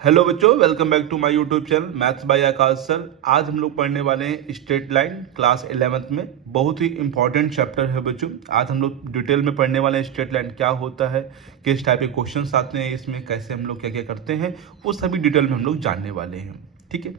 Hello बच्चों, welcome back to my YouTube channel maths by Aakash sir. आज हम लोग पढ़ने वाले हैं स्ट्रेट लाइन क्लास 11th में। बहुत ही इंपॉर्टेंट चैप्टर है बच्चों। आज हम लोग डिटेल में पढ़ने वाले हैं स्ट्रेट लाइन क्या होता है, किस टाइप के क्वेश्चंस आते हैं इसमें, कैसे हम लोग क्या क्या करते हैं, वो सभी डिटेल में हम लोग जानने वाले हैं। ठीक है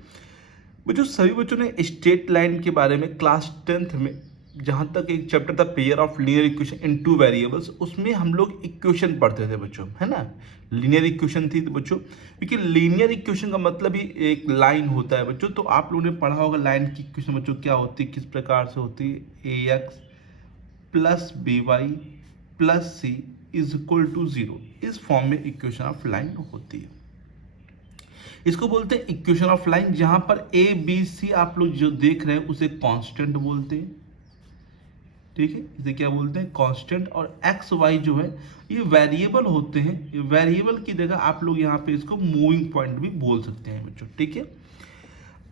बच्चों, सभी बच्चों ने स्ट्रेट लाइन के बारे में क्लास 10th में जहाँ तक एक चैप्टर था pair of linear equation in two variables, उसमें हम लोग इक्वेशन पढ़ते थे बच्चों, है ना। लीनियर इक्वेशन थी तो बच्चों, क्योंकि लीनियर इक्वेशन का मतलब ही एक लाइन होता है बच्चों। तो आप लोगों ने पढ़ा होगा लाइन की इक्वेशन बच्चों क्या होती है, किस प्रकार से होती है। A x plus b y plus c is equal to zero, इस फॉर्म में इक्वेशन ऑफ लाइन होती है। इसको बोलते हैं इक्वेशन ऑफ लाइन, जहां पर ए बी सी आप लोग जो देख रहे हैं उसे कांस्टेंट बोलते हैं। ठीक है, इसे क्या बोलते हैं, कांस्टेंट। और एक्स वाई जो है ये वेरिएबल होते हैं। ये वेरिएबल की जगह आप लोग यहाँ पे इसको मूविंग पॉइंट भी बोल सकते हैं बच्चों। ठीक है,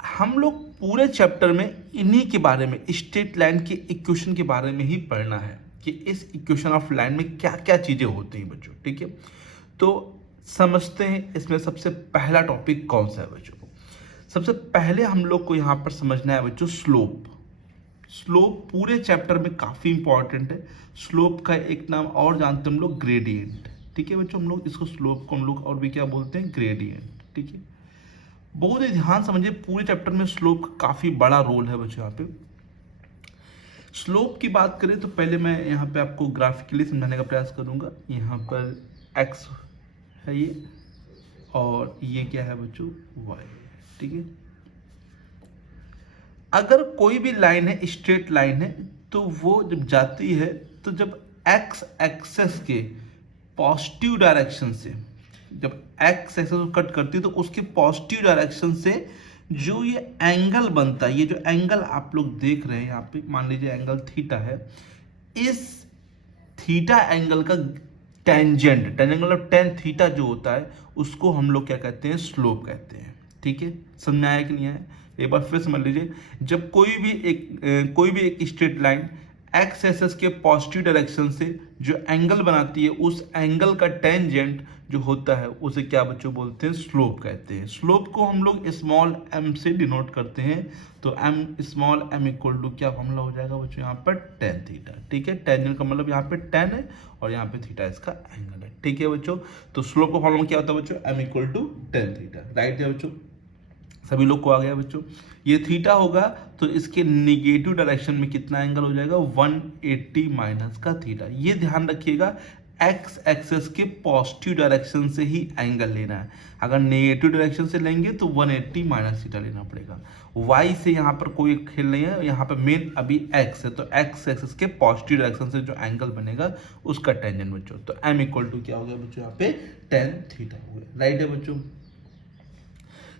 हम लोग पूरे चैप्टर में इन्हीं के बारे में, स्ट्रेट लाइन के इक्वेशन के बारे में ही पढ़ना है कि इस इक्वेशन ऑफ लाइन में क्या क्या चीजें होती हैं बच्चों। ठीक है, तो समझते हैं इसमें सबसे पहला टॉपिक कौन सा है बच्चों। सबसे पहले हम लोग को यहाँ पर समझना है बच्चों स्लोप। स्लोप पूरे चैप्टर में काफी इंपॉर्टेंट है। स्लोप का एक नाम और जानते हैं हम लोग, ग्रेडियंट। ठीक है बच्चों, हम लोग इसको स्लोप को हम लोग और भी क्या बोलते हैं, ग्रेडियंट। ठीक है, बहुत ही ध्यान समझिए, पूरे चैप्टर में स्लोप का काफी बड़ा रोल है बच्चों। यहाँ पे स्लोप की बात करें तो पहले मैं यहाँ पे आपको ग्राफिकली समझाने का प्रयास करूंगा। यहाँ पर एक्स है ये, और ये क्या है बच्चों, वाई। ठीक है, अगर कोई भी लाइन है, स्ट्रेट लाइन है, तो वो जब जाती है तो जब एक्स एक्सेस के पॉजिटिव डायरेक्शन से, जब एक्स एक्सेस को कट करती है तो उसके पॉजिटिव डायरेक्शन से जो ये एंगल बनता है, ये जो एंगल आप लोग देख रहे हैं यहाँ पे, मान लीजिए एंगल थीटा है, इस थीटा एंगल का टेंजेंट, टेंजेंट मतलब टेन थीटा जो होता है, उसको हम लोग क्या कहते हैं, स्लोप कहते हैं। ठीक है, समझ में आया कि नहीं आया, एक बार फिर समझ लीजिए। जब कोई भी एक स्ट्रेट लाइन एक्स एक्सिस के पॉजिटिव डायरेक्शन से जो एंगल बनाती है, उस एंगल का टेंजेंट जो होता है उसे क्या बच्चों बोलते हैं, स्लोप कहते हैं। स्लोप को हम लोग स्मॉल एम से डिनोट करते हैं। तो M small M equal to क्या फॉर्मूला हो जाएगा बच्चों, यहाँ पर टेन थीटा। ठीक है, टेंजेंट का मतलब यहाँ पे टेन है और यहाँ पे थीटा इसका एंगल है। ठीक है बच्चों, तो स्लोप का फॉर्मूला क्या होता है बच्चों, M equal to tan theta. Right है बच्चों, सभी लोग को आ गया बच्चों। ये थीटा होगा तो इसके निगेटिव डायरेक्शन में कितना एंगल हो जाएगा, 180 माइनस का थीटा। ये ध्यान रखिएगा, एक्स एक्सेस के पॉजिटिव डायरेक्शन से ही एंगल लेना है। अगर नेगेटिव डायरेक्शन से लेंगे तो 180 माइनस थीटा लेना पड़ेगा। वाई से यहाँ पर कोई खेल नहीं है, यहाँ पर मेन अभी एक्स है, तो एक्स एक्सेस के पॉजिटिव डायरेक्शन से जो एंगल बनेगा उसका टेंजेंट बच्चों। तो एम इक्वल टू क्या हो गया बच्चों, यहाँ पे टेन थीटा हो गया। राइट है बच्चों,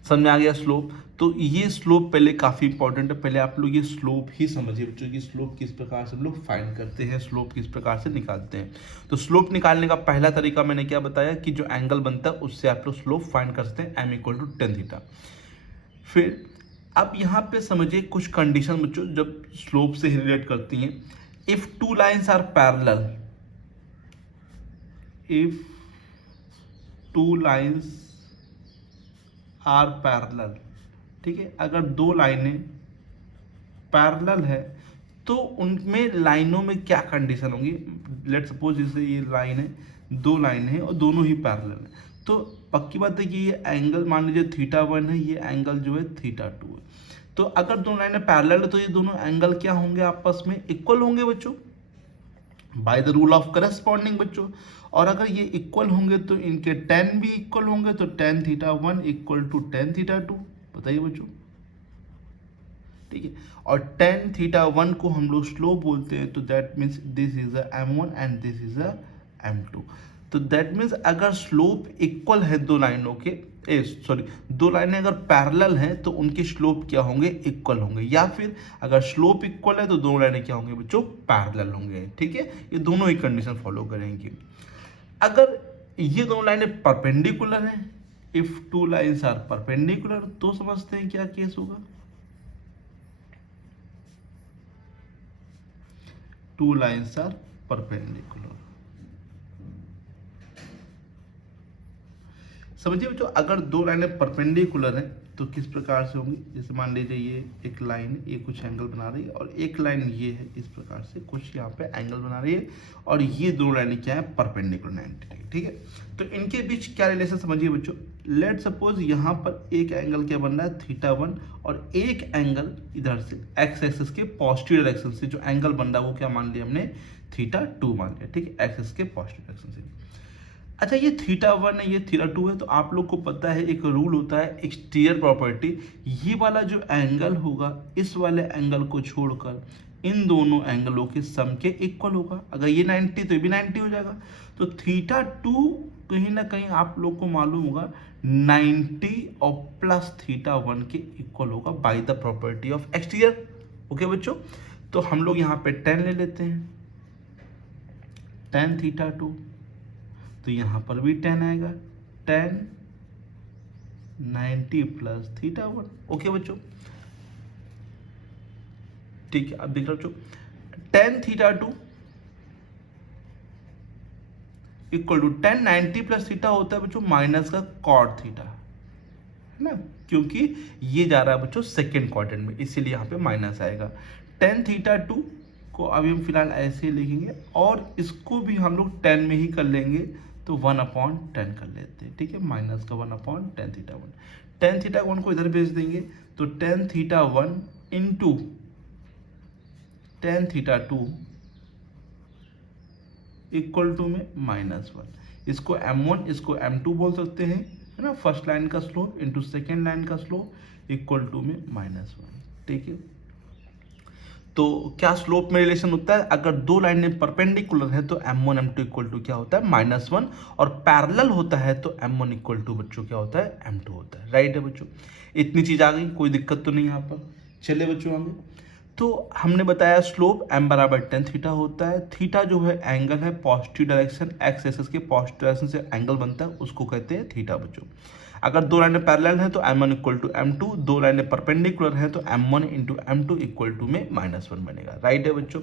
समझ में आ गया स्लोप। तो ये स्लोप पहले काफी इंपॉर्टेंट है, पहले आप लोग ये स्लोप ही समझिए बच्चों कि स्लोप किस प्रकार से हम लोग फाइंड करते हैं, स्लोप किस प्रकार से निकालते हैं। तो स्लोप निकालने का पहला तरीका मैंने क्या बताया कि जो एंगल बनता है उससे आप लोग स्लोप फाइंड कर सकते हैं, M equal to tan theta. फिर अब यहाँ पे समझिए कुछ कंडीशन बच्चों जब स्लोप से रिलेट करती हैं। If two lines are parallel, if two lines are parallel, ठीक है, अगर दो लाइनें पैरेलल है तो उनमें लाइनों में क्या कंडीशन होंगी। लेट सपोज जैसे ये लाइन है, दो लाइन है और दोनों ही पैरेलल है, तो पक्की बात है कि ये एंगल मान लीजिए थीटा वन है, ये एंगल जो है थीटा टू है। तो अगर दोनों लाइनें पैरेलल है तो ये दोनों एंगल क्या होंगे, आपस में इक्वल होंगे बच्चों, by the rule of corresponding बच्चों। और अगर ये इक्वल होंगे तो इनके टेन भी इक्वल होंगे, तो tan theta one equal to tan theta two. बताइए बच्चों, ठीक है। और टेन थीटा वन को हम लोग स्लोप बोलते हैं, तो that means this is a m1 and this is a m2। तो दैट मीन्स अगर स्लोप इक्वल है दो लाइनों के, दो लाइनें अगर पैरेलल हैं तो उनके स्लोप क्या होंगे, इक्वल होंगे। या फिर अगर स्लोप इक्वल है तो दोनों लाइनें क्या होंगे बच्चों, पैरेलल होंगे। ठीक है, ये दोनों ही कंडीशन फॉलो करेंगे। अगर ये दोनों लाइनें परपेंडिकुलर हैं, if two lines are perpendicular, तो समझते हैं क्या केस होगा। टू लाइन्स आर परपेंडिकुलर, समझिए बच्चों, अगर दो लाइनें परपेंडिकुलर हैं तो किस प्रकार से होंगी। जैसे मान लीजिए ये एक लाइन है, ये कुछ एंगल बना रही है, और एक लाइन ये है, इस प्रकार से कुछ यहाँ पे एंगल बना रही है, और ये दोनों लाइनें क्या है, परपेंडिकुलर 90 डिग्री। ठीक है, तो इनके बीच क्या रिलेशन समझिए बच्चों। लेट सपोज यहाँ पर एक एंगल क्या बन रहा है, θ1, और एक एंगल इधर से एक्स एक्सिस के पॉजिटिव डायरेक्शन से जो एंगल बन रहा है वो क्या मान लिया हमने, θ2 मान लिया। ठीक है, एक्सिस के पॉजिटिव डायरेक्शन से। अच्छा, ये θ1 है, ये θ2 है, तो आप लोग को पता है एक रूल होता है एक्सटीरियर प्रॉपर्टी, ये वाला जो एंगल होगा इस वाले एंगल को छोड़कर इन दोनों एंगलों के सम के इक्वल होगा। अगर ये 90 तो ये भी 90 हो जाएगा। तो θ2 कहीं ना कहीं आप लोग को मालूम होगा 90 और प्लस θ1 के इक्वल होगा by the property of exterior. Okay बच्चों, तो हम लोग यहाँ पे 10 ले लेते हैं, tan θ2, तो यहाँ पर भी 10 आएगा, tan 90 प्लस θ1। ओके बच्चों, ठीक है। अब देख लो बच्चों, tan θ2 equal to tan 90 plus theta होता है बच्चों माइनस का cot थीटा, है ना, क्योंकि ये जा रहा है बच्चों सेकेंड क्वाड्रेंट में, इसीलिए यहाँ पे माइनस आएगा। tan θ2 को अभी हम फिलहाल ऐसे ही लिखेंगे, और इसको भी हम लोग 10 में ही कर लेंगे, तो 1/10 कर लेते हैं। ठीक है, माइनस का 1/tan θ1, tan θ1 को इधर भेज देंगे, तो tan θ1 into tan θ2 equal to में -1। इसको m1 इसको m2 बोल सकते हैं, है ना, फर्स्ट लाइन का स्लोप इंटू सेकेंड लाइन का स्लोप इक्वल टू में -1। ठीक है, तो क्या स्लोप में रिलेशन होता है, अगर दो लाइनें परपेंडिकुलर है तो m1 m2 इक्वल टू क्या होता है, -1, और पैरेलल होता है तो m1 इक्वल टू बच्चों क्या होता है, m2 होता है। राइट है बच्चों, इतनी चीज आ गई, कोई दिक्कत तो नहीं यहाँ पर। चलिए बच्चों आगे, तो हमने बताया स्लोप m बराबर tan थीटा होता है। थीटा जो है एंगल है पॉजिटिव डायरेक्शन, एक्स एक्सिस के पॉजिटिव डायरेक्शन से एंगल बनता है, उसको कहते हैं थीटा बच्चों। अगर दो लाइनें पैरेलल हैं तो m1 इक्वल टू m2, दो लाइनें परपेंडिकुलर हैं तो m1 into m2 equal to में -1 बनेगा। राइट है बच्चों,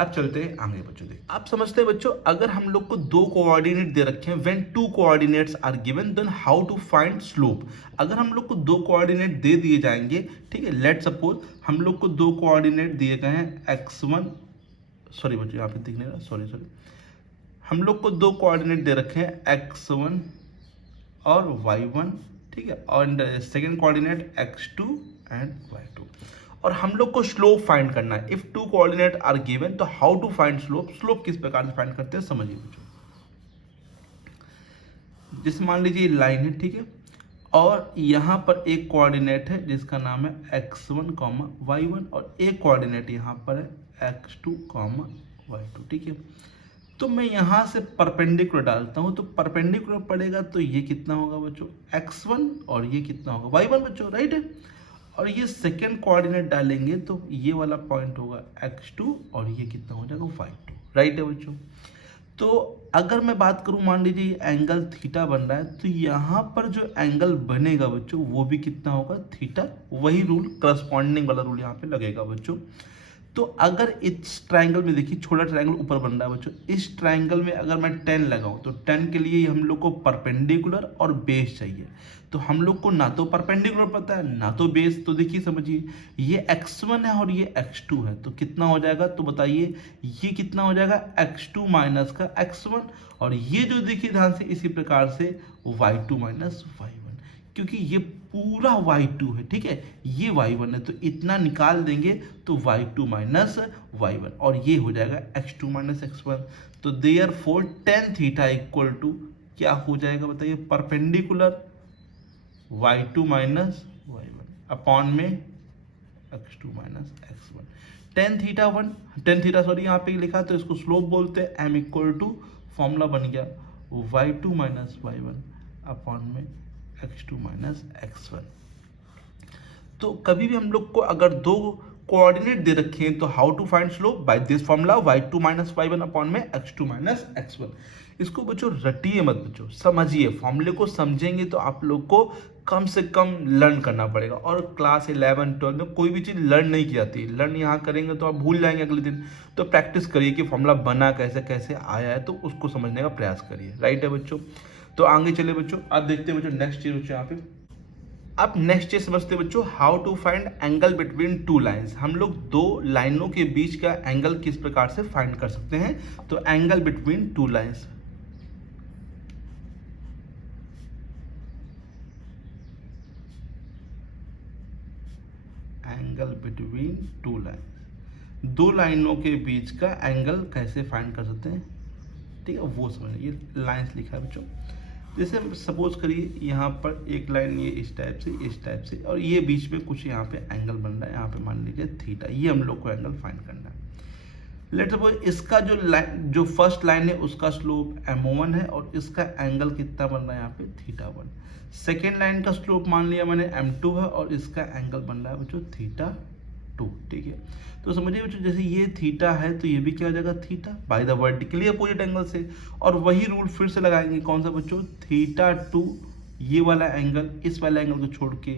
अब चलते हैं आगे बच्चों। देखिए आप समझते हैं बच्चों, अगर हम लोग को दो कोऑर्डिनेट दे रखे हैं, when two coordinates are given then how to find slope. अगर हम लोग को दो कोऑर्डिनेट दे दिए जाएंगे, ठीक है, लेट सपोज हम लोग को दो कोऑर्डिनेट दिए गए हैं x1, सॉरी बच्चों यहाँ पे दिख नहीं रहा, सॉरी, हम लोग को दो कोऑर्डिनेट दे रखे हैं x1 और y1, ठीक है, और second coordinate x2 and y2, और हम लोग को स्लोप फाइंड करना है। If two coordinate are given तो how to find slope, slope किस प्रकार से फाइंड करते हैं समझिए बच्चों। जैसे मान लीजिए लाइन है, ठीक है, और यहाँ पर एक कोऑर्डिनेट है जिसका नाम है x1, y1, और एक कोऑर्डिनेट यहाँ पर है x2, y2, ठीक है। तो मैं यहाँ से परपेंडिकुलर डालता हूँ, तो परपेंडिकुलर पड़ेगा तो ये कितना होगा बच्चों, x1, और ये कितना होगा y1 बच्चों, राइट है। और ये सेकेंड कोऑर्डिनेट डालेंगे तो ये वाला पॉइंट होगा x2, और ये कितना हो जाएगा y2, राइट है बच्चों। तो अगर मैं बात करूं, मान लीजिए एंगल थीटा बन रहा है, तो यहाँ पर जो एंगल बनेगा बच्चों वो भी कितना होगा, थीटा। वही रूल, करस्पॉन्डिंग वाला रूल यहाँ पे लगेगा बच्चों। तो अगर इस ट्रायंगल में देखिए, छोटा ट्रायंगल ऊपर बन रहा है बच्चों, इस ट्रायंगल में अगर मैं 10 लगाऊं तो 10 के लिए हम लोग को परपेंडिकुलर और बेस चाहिए। तो हम लोग को ना तो परपेंडिकुलर पता है ना तो बेस, तो देखिए समझिए, ये x1 है और ये x2 है, तो कितना हो जाएगा, तो बताइए ये कितना हो जाएगा, x2 माइनस का x1, और ये जो देखिए ध्यान से इसी प्रकार से y2 माइनस y1, क्योंकि ये पूरा y2 है, ठीक है, ये y1 है, तो इतना निकाल देंगे तो y2 माइनस y1, और ये हो जाएगा x2 माइनस x1। तो therefore tan theta equal to क्या हो जाएगा बताइए, perpendicular y2 minus y1 upon में x2 minus x1। tan theta sorry यहाँ पे लिखा, तो इसको स्लोप बोलते हैं, m इक्वल टू फॉर्मूला बन गया y2 माइनस y1 अपॉन में x2 माइनस x1। तो कभी भी हम लोग को अगर दो कोऑर्डिनेट दे रखे हैं तो how to find slope, by this formula y2 minus y1 upon में x2 माइनस x1। इसको बच्चों रटिए मत बच्चों, समझिए, फॉर्मूले को समझेंगे तो आप लोग को कम से कम लर्न करना पड़ेगा। और क्लास 11 12 में कोई भी चीज़ लर्न नहीं की जाती, लर्न यहाँ करेंगे तो आप भूल जाएंगे अगले दिन। तो प्रैक्टिस करिए कि फॉर्मूला बना कैसे कैसे आया है, तो उसको समझने का प्रयास करिए। राइट है बच्चों, तो आगे चले बच्चों, अब देखते हैं बच्चों नेक्स्ट चीज बच्चों यहाँ पे। अब नेक्स्ट चीज समझते हैं बच्चों, how to find angle between two lines. हम लोग दो लाइनों के बीच का एंगल किस प्रकार से फाइंड कर सकते हैं। तो angle between two lines, angle between two lines, दो लाइनों के बीच का एंगल कैसे फाइंड कर सकते हैं, ठीक है वो समझ। ये लाइंस लिखा है बच्चों, जैसे सपोज करिए यहाँ पर एक लाइन ये इस टाइप से और ये बीच में कुछ यहाँ पे एंगल बन रहा है, यहाँ पे मान लीजिए थीटा, ये हम लोग को एंगल फाइंड करना है। लेट्स सपोज इसका जो फर्स्ट लाइन है उसका स्लोप m1 है और इसका एंगल कितना बन रहा है यहाँ पे θ1। सेकेंड लाइन का स्लोप मान लिया मैंने m2 है और इसका एंगल बन रहा है बच्चों θ2, ठीक है। तो समझिए बच्चों, जैसे ये थीटा है तो ये भी क्या हो जाएगा theta by the vertically opposite angle से, और वही रूल फिर से लगाएंगे, कौन सा बच्चों, θ2 ये वाला एंगल इस वाला एंगल को छोड़ के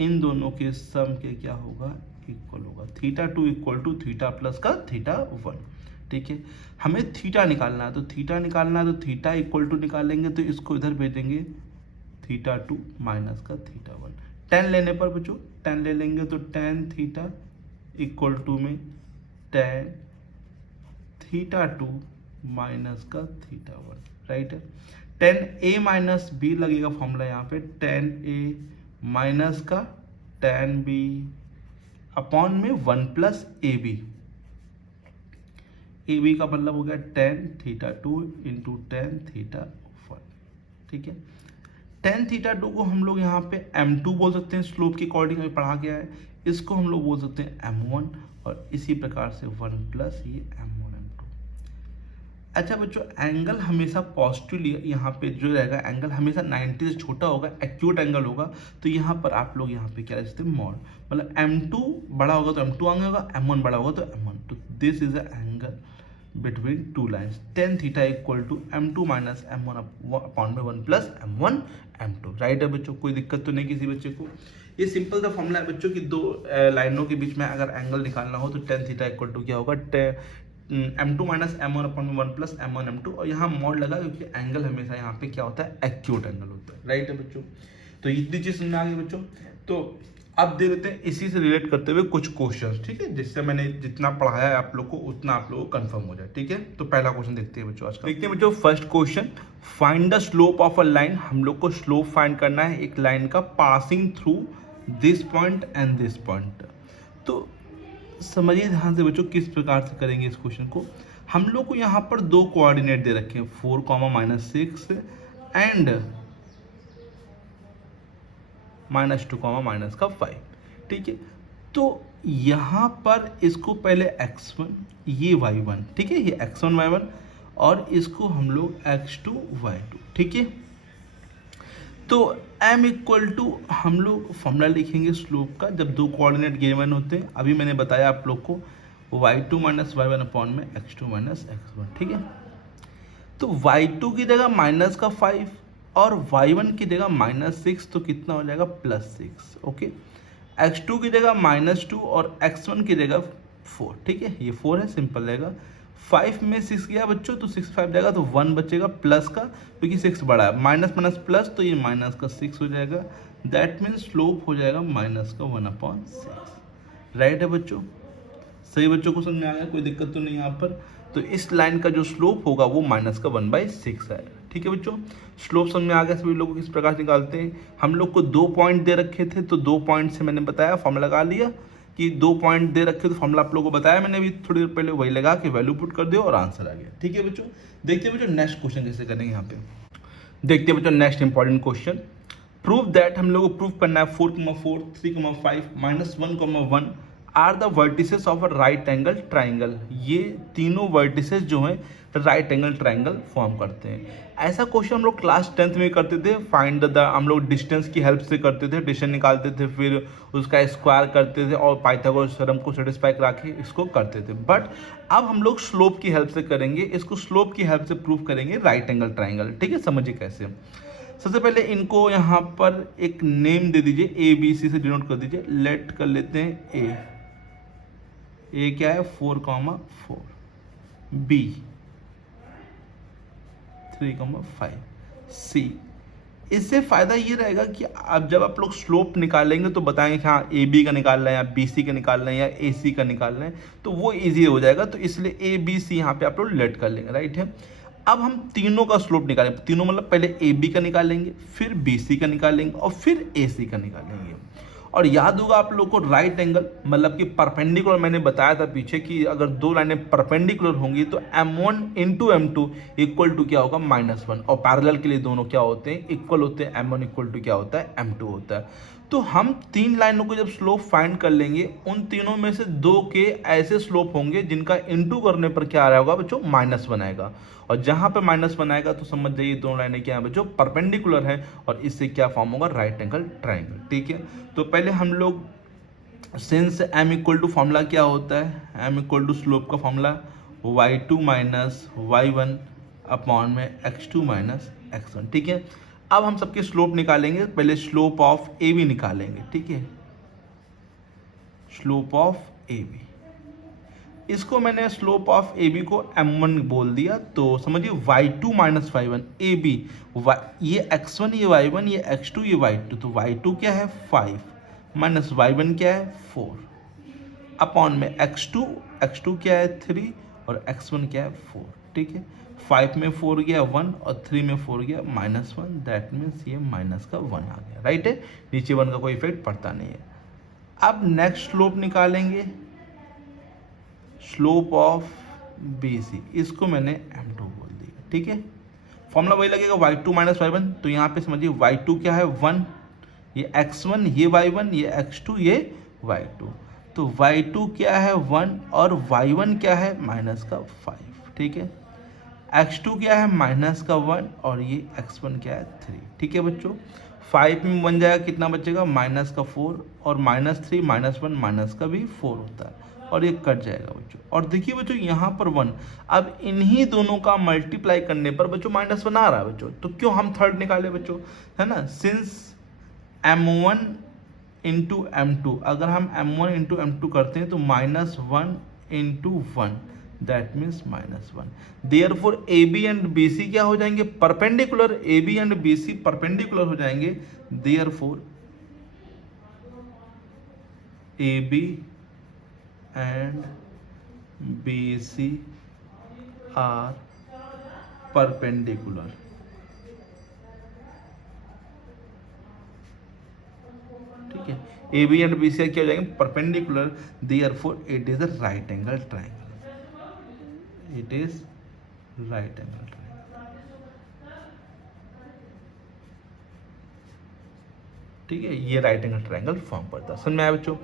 इन दोनों के सम के क्या होगा, इक्वल होगा। θ2 इक्वल टू थीटा प्लस का θ1, ठीक है। हमें थीटा निकालना है, तो थीटा निकालना है तो थीटा इक्वल टू निकालेंगे तो इसको इधर भेजेंगे θ2 माइनस का θ1। टेन लेने पर बच्चों टेन ले लेंगे तो टेन थीटा इक्वल टू में टेन θ2 माइनस का θ1, राइट है। टेन ए माइनस बी लगेगा फॉर्मूला यहाँ पे, टेन ए माइनस का टेन बी अपॉन में 1 प्लस ए बी का मतलब हो गया टेन θ2 इंटू टेन θ1, ठीक है। टेन θ2 को हम लोग यहाँ पे m2 बोल सकते हैं, स्लोप के अकॉर्डिंग हमें पढ़ा गया है। इसको हम लोग बोल सकते हैं m1 और इसी प्रकार से 1 प्लस ये m1 m2। अच्छा बच्चों, एंगल हमेशा पॉजिटिवली यहाँ पे जो रहेगा एंगल हमेशा 90 से छोटा होगा, एक्यूट एंगल होगा। तो यहाँ पर आप लोग यहाँ पे क्या लिखते हैं, मॉड, मतलब m2 बड़ा होगा तो m2 आगे होगा, m1 बड़ा होगा तो m1। तो this is a angle between two lines, tan theta equal to m2 minus m1 upon में 1 प्लस m1 m2, राइट है बच्चों। कोई दिक्कत तो नहीं किसी बच्चे को। ये सिंपल सा फॉर्मूला है बच्चों कि दो लाइनों के बीच में अगर एंगल निकालना हो तो टेन थीटा इक्वल टू क्या होगा, m2 माइनस m1 अपॉन में 1 प्लस m1 m2, और यहाँ मॉड लगा क्योंकि एंगल हमेशा यहाँ पे क्या होता है, एक्यूट एंगल होता है, राइट है बच्चों। तो इतनी चीज समझ आ गई बच्चों। तो अब दे देते हैं इसी से रिलेट करते हुए कुछ क्वेश्चंस, ठीक है, जिससे मैंने जितना पढ़ाया है आप लोग को उतना आप लोगों को कंफर्म हो जाए, ठीक है। तो पहला क्वेश्चन देखते हैं बच्चों आज का। देखते हैं बच्चों first question, find the slope of a line. हम लोग को स्लोप फाइंड करना है एक लाइन का passing through this point and this point. तो समझिए ध्यान से बच्चों किस प्रकार से करेंगे इस क्वेश्चन को। हम लोग को यहाँ पर दो कोऑर्डिनेट दे रखे हैं, 4, -6 एंड -2, -5, ठीक है। तो यहाँ पर इसको पहले x1 ये y1, ठीक है, ये x1 y1 और इसको हम लोग x2 y2, ठीक है। तो m इक्वल टू हम लोग फॉर्मूला लिखेंगे स्लोप का जब दो कोऑर्डिनेट गिवन होते हैं। अभी मैंने बताया आप लोग को y2 माइनस y1 अपॉन में x2 माइनस x1, ठीक है। तो y2 की जगह -5 और y1 की जगह -6, तो कितना हो जाएगा +6, ओके। x2 की जगह -2 और x1 की जगह 4, ठीक है, ये 4 है, सिंपल रहेगा। 5 में 6 गया बच्चों तो 6 5 जाएगा तो 1 बचेगा प्लस का, क्योंकि 6 बड़ा है, माइनस माइनस प्लस तो ये माइनस का 6 हो जाएगा। दैट मीन्स स्लोप हो जाएगा -1/6, राइट है बच्चों। सही बच्चों को समझ में आ गया, कोई दिक्कत तो नहीं यहाँ पर। तो इस लाइन का जो स्लोप होगा वो -1/6 है, ठीक है बच्चों। स्लोप समझ में आ गया सभी लोगों को किस प्रकार निकालते हैं। हम लोग को 2 पॉइंट दे रखे थे तो 2 पॉइंट से मैंने बताया फॉर्मूला लगा लिया कि 2 पॉइंट दे रखे तो फॉर्मूला आप लोगों को बताया मैंने अभी थोड़ी देर पहले, वही लगा के वैल्यू पुट कर दिया और आंसर आ गया, ठीक है बच्चों। देखते हैं बच्चों नेक्स्ट क्वेश्चन कैसे करेंगे यहाँ पे। देखते हैं बच्चों next important question, prove that. हम लोग को प्रूव करना है 4,4, 3,5, -1,1 are the vertices of a right angle triangle. ये तीनों वर्टिसेस जो हैं राइट एंगल ट्राइंगल फॉर्म करते हैं। ऐसा क्वेश्चन हम लोग क्लास 10th में करते थे। फाइंड द, हम लोग डिस्टेंस की हेल्प से करते थे, डिस्टेंस निकालते थे, फिर उसका स्क्वायर करते थे और पाइथागोरस थ्योरम को सेटिस्फाई करा के इसको करते थे। बट अब हम लोग स्लोप की हेल्प से करेंगे, इसको स्लोप की हेल्प से प्रूव करेंगे राइट एंगल ट्राइंगल, ठीक है। समझिए कैसे। सबसे पहले इनको यहाँ पर एक नेम दे दीजिए, ABC से डिनोट कर दीजिए। लेट कर लेते हैं ए क्या है 4,4, B 3,5, सी। इससे फ़ायदा ये रहेगा कि अब जब आप लोग स्लोप निकालेंगे तो बताएंगे कि हाँ ए बी का निकाल रहे हैं या बी सी का निकाल रहे हैं या ए सी का निकाल रहे हैं, तो वो ईजी हो जाएगा। तो इसलिए ए बी सी यहाँ पे आप लोग लेट कर लेंगे, राइट है। अब हम तीनों का स्लोप निकालेंगे, तीनों मतलब पहले ए बी का निकालेंगे, फिर बी सी का निकालेंगे और फिर ए सी का निकालेंगे। और याद होगा आप लोग को राइट एंगल मतलब कि परपेंडिकुलर, मैंने बताया था पीछे कि अगर दो लाइनें परपेंडिकुलर होंगी तो m1 into m2 equal to क्या होगा -1, और पैरेलल के लिए दोनों क्या होते हैं, इक्वल होते हैं। m1 इक्वल टू क्या होता है, m2 होता है। तो हम तीन लाइनों को जब स्लोप फाइंड कर लेंगे, उन तीनों में से दो के ऐसे स्लोप होंगे जिनका इंटू करने पर क्या आ रहा होगा बच्चों, -1 आएगा। और जहां पे -1 आएगा तो समझ जाइए दोनों लाइनें क्या है बच्चों, परपेंडिकुलर है, और इससे क्या फॉर्म होगा, राइट एंगल ट्राइंगल। ठीक है, तो पहले हम लोग since m equal to formula क्या होता है, m इक्वल टू स्लोप का formula y2 minus y1 upon में x2 माइनस x1। ठीक है, अब हम सबके स्लोप निकालेंगे। पहले स्लोप ऑफ ए बी निकालेंगे। ठीक है, स्लोप ऑफ ए बी, इसको मैंने स्लोप ऑफ ए बी को m1 बोल दिया, तो समझिए y2 minus y1 A B, ये x1 ये y1 ये x2 ये y2, तो y2 क्या है 5 माइनस y1 क्या है 4 अपॉन में x2 क्या है 3 और x1 क्या है 4। ठीक है, 5 में 4 गया 1 और 3 में 4 गया -1, दैट मीन्स ये माइनस का 1 आ गया, राइट है। नीचे 1 का कोई इफेक्ट पड़ता नहीं है। अब नेक्स्ट स्लोप निकालेंगे, स्लोप ऑफ बी सी, इसको मैंने m2 बोल दिया। ठीक है, फॉर्मूला वही लगेगा y2 माइनस y1, तो यहाँ पे समझिए y2 क्या है 1, ये x1 ये y1 ये x2 ये y2, तो y2 क्या है 1 और y1 क्या है -5। ठीक है, x2 क्या है -1 और ये x1 क्या है 3। ठीक है बच्चों, 5 में बन जाएगा कितना बचेगा -4, और -3 -1 माइनस का भी 4 होता है, और ये कट जाएगा बच्चों। और देखिए बच्चों यहाँ पर 1, अब इन्हीं दोनों का मल्टीप्लाई करने पर बच्चों -1 आ रहा है बच्चों, तो क्यों हम थर्ड निकाले बच्चों, है ना। सिंस m1 इंटू m2, अगर हम m1 इंटू m2 करते हैं तो -1 into 1, that means -1। Therefore A B and B C क्या हो जाएंगे, perpendicular, A B and B C perpendicular हो जाएंगे। Therefore A B and B C are perpendicular. ठीक है, A B and B C क्या हो जाएंगे, perpendicular, therefore it is a right angle triangle, it is right angle triangle. ठीक है, ये राइट एंगल ट्राइंगल फॉर्म करता है, समझ में आया बच्चों।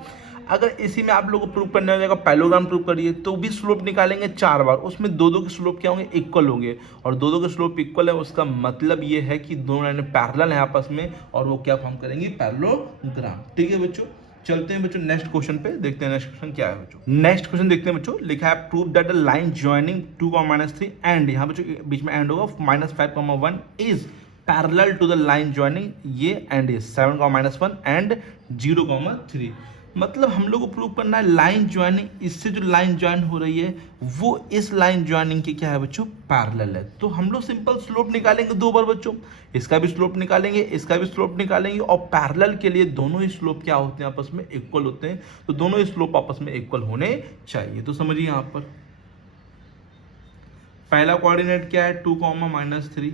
अगर इसी में आप लोगों को प्रूव करने हो जाएगा, पैरेललोग्राम प्रूव करिए, तो भी स्लोप निकालेंगे 4 बार, उसमें दो के स्लोप क्या होंगे, इक्वल होंगे, और दो के स्लोप इक्वल है उसका मतलब ये है कि दोनों लाइनें पैरेलल हैं आपस में, और वो क्या फॉर्म करेंगी, पैरेललोग्राम। ठीक है बच्चों, चलते हैं बच्चों नेक्स्ट क्वेश्चन पे, देखते हैं नेक्स्ट क्वेश्चन क्या है बच्चों। नेक्स्ट क्वेश्चन देखते हैं बच्चों, लिखा है prove that the line joining 2, -3 and, यहाँ बच्चों बीच में एंड होगा, -5, 1 is parallel to the line joining, ये एंड इज 7, -1 एंड 0, 3। मतलब हम लोग को प्रूव करना है लाइन ज्वाइनिंग, इससे जो लाइन ज्वाइन हो रही है वो इस लाइन ज्वाइनिंग की क्या है बच्चों, पैरेलल है। तो हम लोग सिंपल स्लोप निकालेंगे 2 बार बच्चों, इसका भी स्लोप निकालेंगे, इसका भी स्लोप निकालेंगे, और पैरेलल के लिए दोनों ही स्लोप क्या होते हैं, आपस में इक्वल होते हैं, तो दोनों ही स्लोप आपस में इक्वल होने चाहिए। तो समझिए यहाँ पर पहला कोऑर्डिनेट क्या है 2, -3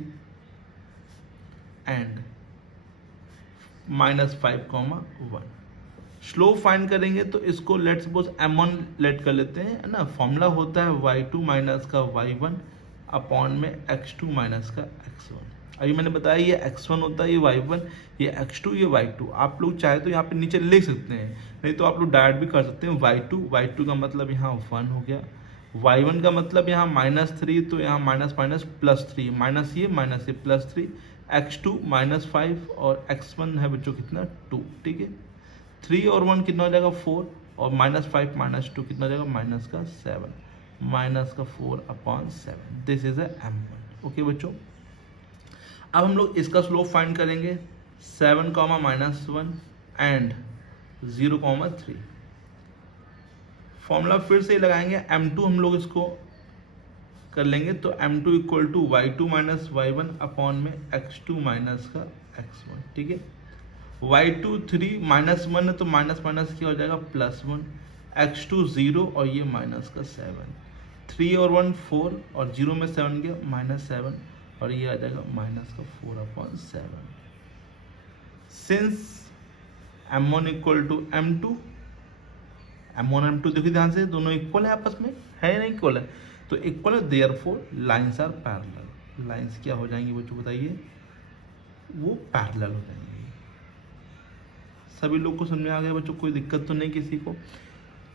एंड -5, 1। स्लोप फाइंड करेंगे तो इसको लेट सपोज m1 लेट कर लेते हैं, है ना। फॉर्मूला होता है y2 माइनस का y1 अपॉन में x2 माइनस का x1। अभी मैंने बताया ये x1 होता है, ये y1, ये x2, ये y2। आप लोग चाहे तो यहाँ पे नीचे लिख सकते हैं, नहीं तो आप लोग डायरेक्ट भी कर सकते हैं। y2 का मतलब यहाँ 1 हो गया, y1 का मतलब यहाँ -3, तो यहाँ माइनस +3, माइनस ये +3, x2 -5 और x1 है बच्चों कितना 2। ठीक है, 3 और 1 कितना हो जाएगा 4, और -5 -2 कितना हो जाएगा -7, -4 upon 7। This is a m1। Okay बच्चों, अब हम लोग इसका स्लोप फाइंड करेंगे 7, -1 एंड 0, 3। फॉर्मूला फिर से लगाएंगे, m2 हम लोग इसको कर लेंगे तो m2 equal to y2 minus y1 upon में x2 माइनस का x1, ठीक है। y2 3 माइनस 1 है तो माइनस माइनस क्या हो जाएगा +1, x2 0 और ये माइनस का 7, 3 और 1 4 और 0 में 7 गया -7 और ये आ जाएगा माइनस का 4/7। Since m1 equal to m2, m1 m2 देखिए ध्यान से दोनों इक्वल है आपस में, है नहीं इक्वल है तो इक्वल है, therefore lines are parallel. Lines क्या हो जाएंगी बच्चों बताइए, वो पैरेलल हो जाएंगी। सभी लोग को समझ में आ गया बच्चों, कोई दिक्कत तो नहीं किसी को।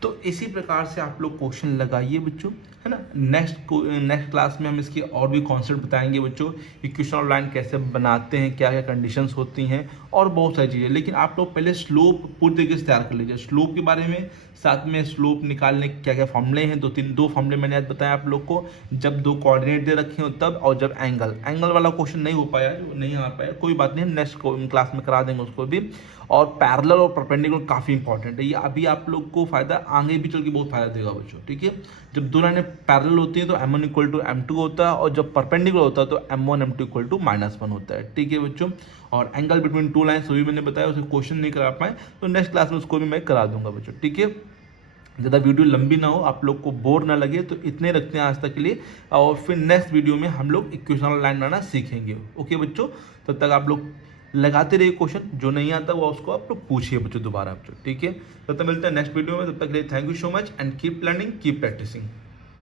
तो इसी प्रकार से आप लोग क्वेश्चन लगाइए बच्चों, है ना। नेक्स्ट क्लास में हम इसके और भी कॉन्सेप्ट बताएंगे बच्चों, इक्वेशन ऑफ लाइन कैसे बनाते हैं, क्या क्या कंडीशंस होती हैं और बहुत सारी चीज़ें। लेकिन आप लोग पहले स्लोप पूरी तरीके से तैयार कर लीजिए, स्लोप के बारे में, साथ में स्लोप निकालने के क्या क्या फॉर्मूले हैं, दो फॉर्मूले मैंने आज बताया आप लोग को, जब दो कोऑर्डिनेट दे रखे हो तब, और जब एंगल वाला क्वेश्चन नहीं हो पाया, नहीं आ पाया, कोई बात नहीं, हम नेक्स्ट क्लास में करा देंगे उसको भी। और पैरेलल और परपेंडिकुलर काफ़ी इंपॉर्टेंट है, ये अभी आप लोग को फायदा, आगे भी चल के बहुत फायदा देगा बच्चों, ठीक है। जब दो लाइनें पैरेलल होती हैं तो m1 इक्वल टू m2 होता है, और जब परपेंडिकुलर होता है तो m1 m2 इक्वल टू -1 होता है, ठीक है बच्चों। और एंगल बिटवीन टू लाइन्स वो भी मैंने बताया, उसे क्वेश्चन नहीं करा पाए तो नेक्स्ट क्लास में उसको भी मैं करा दूंगा बच्चों, ठीक है। ज़्यादा वीडियो लंबी ना हो, आप लोग को बोर ना लगे, तो इतने रखते हैं आज तक के लिए, और फिर नेक्स्ट वीडियो में हम लोग इक्वेशनल लाइन बनाना सीखेंगे, ओके बच्चों। तब तक आप लोग लगाते रहिए क्वेश्चन, जो नहीं आता वो उसको आप लोग पूछिए बच्चों दोबारा बच्चों, ठीक है। तब तक मिलते हैं नेक्स्ट वीडियो में, तब तक के लिए thank you so much and keep learning, keep practising.